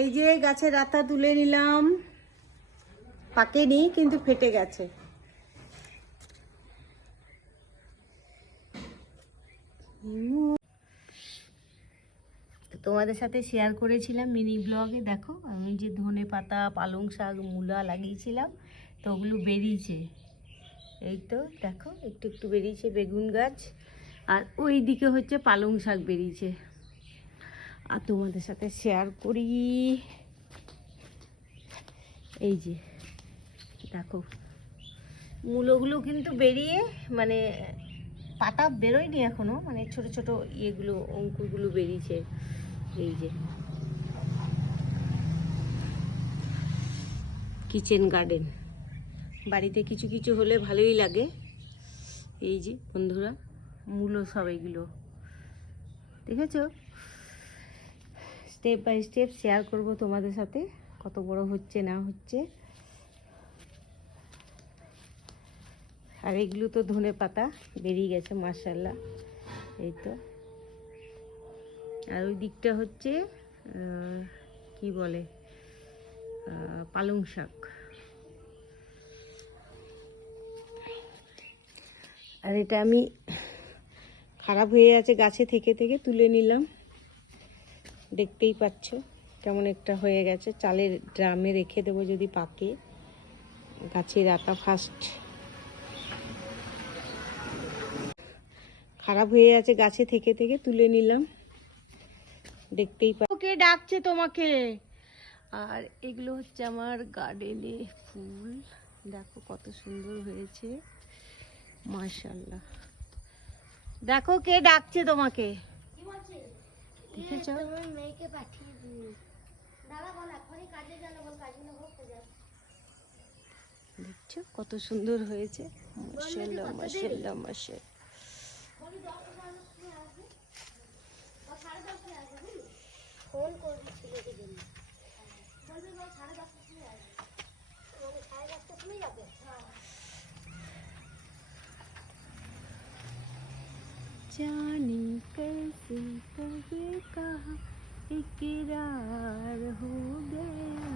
এই যে গাছের আতা তুলে নিলাম, পাকেনি কিন্তু ফেটে গেছে। তোমাদের সাথে শেয়ার করেছিলাম মিনি ব্লগে, দেখো আমি যে ধনে পাতা, পালং শাক, মূলা লাগিয়েছিলাম, তো ওগুলো বেরিয়েছে। এই তো দেখো একটু একটু বেরিয়েছে বেগুন গাছ, আর ওই দিকে হচ্ছে পালং শাক বেরিয়েছে। আর তোমাদের সাথে শেয়ার করি, এই যে দেখো মূলগুলো কিন্তু বেরিয়ে মানে পাতা বেরোয়নি এখনো, মানে ছোট ছোট ইয়েগুলো অঙ্কুরগুলো বেরিয়েছে। এই যে কিচেন গার্ডেন, বাড়িতে কিছু কিছু হলে ভালোই লাগে। এই যে বন্ধুরা মূলো সব এইগুলো দেখেছো, স্টেপ বাই স্টেপ শেয়ার করব তোমাদের সাথে কত বড় হচ্ছে না হচ্ছে। আর এগুলো তো ধনে পাতা বেরিয়ে গেছে মাশাআল্লাহ। এই তো, আর ওই দিকটা হচ্ছে কি বলে পালং শাক। আর এটা আমি খারাপ হয়ে আছে গাছে থেকে থেকে তুলে নিলাম, দেখতেই পাচ্ছ কেমন একটা হয়ে গেছে। চালের ড্রামে রেখে দেবো যদি পাকে। গাছের আতা ফার্স্ট খারাপ হয়ে আছে গাছে থেকে থেকে তুলে নিলাম, দেখতেই পাচ্ছ। কে ডাকছে তোমাকে? আর এগুলো হচ্ছে আমার গার্ডেনে ফুল, দেখো কত সুন্দর হয়েছে মাশাআল্লাহ। দেখো কে ডাকছে তোমাকে, দেখেছো? দেখছো কত সুন্দর হয়েছে মাশাআল্লাহ মাশাআল্লাহ মাশাআল্লাহ। जाने कैसे कभी कहा इकरार हो गया,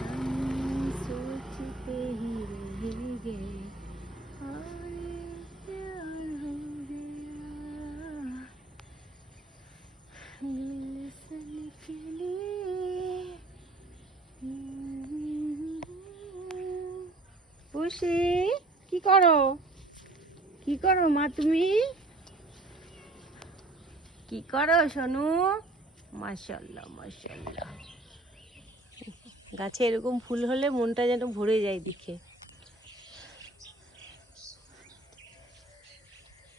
हम सोचते ही रह गए और प्यार हो गया, गुलशन के लिए। পুষি কি করো, কি করো মা, তুমি কি করো সোনু? মাশাআল্লাহ মাশাআল্লাহ। গাছে এরকম ফুল হলে মনটা যেন ভরে যায় দেখে।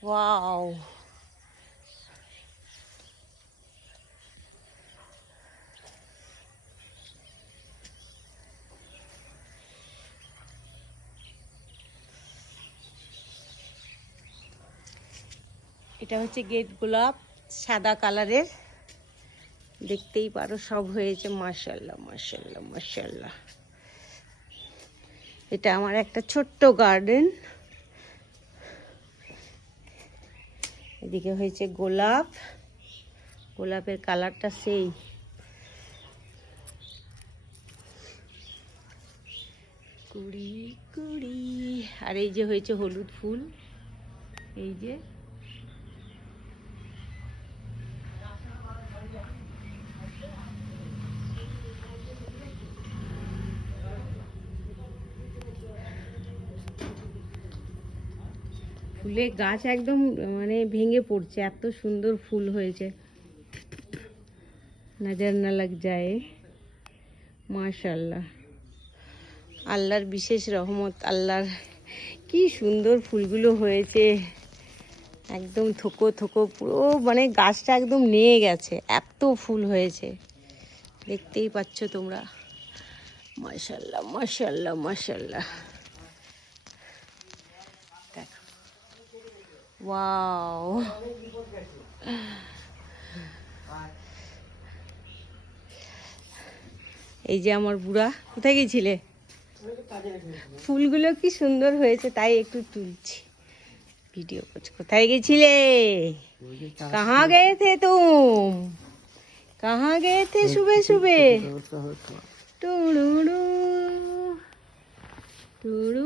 ওয়াও, এটা হচ্ছে গেট গোলাপ, সাদা কালারের, দেখতেই পারো সব হয়েছে মাশাআল্লাহ মাশাআল্লাহ মাশাআল্লাহ। এটা আমার একটা ছোট্ট গার্ডেন। এদিকে হয়েছে গোলাপ, গোলাপের কালারটা সেই। কুড়ি কুড়ি, আর এই যে হয়েছে হলুদ ফুল, এই যে ফুলের গাছ একদম মানে ভেঙে পড়ছে, এত সুন্দর ফুল হয়েছে, নজর না লাগ যায় মাশাআল্লাহ। আল্লাহর বিশেষ রহমত, আল্লাহর কি সুন্দর ফুলগুলো হয়েছে, একদম থোকো থোকো পুরো, মানে গাছটা একদম নিয়ে গেছে, এত ফুল হয়েছে, দেখতেই পাচ্ছ তোমরা মাশাআল্লাহ মাশাআল্লাহ মাশাআল্লাহ। দেখো ওয়াও, এই যে আমার বুড়া, কোথায় গেছিলে? ফুলগুলো কি সুন্দর হয়েছে তাই একটু তুলছি ভিডিও করছি। কোথায় গেছিলে? কাহা গয়ে থে তুম? कहाँ गए थे सुबह सुबह? टुडुडु टुडु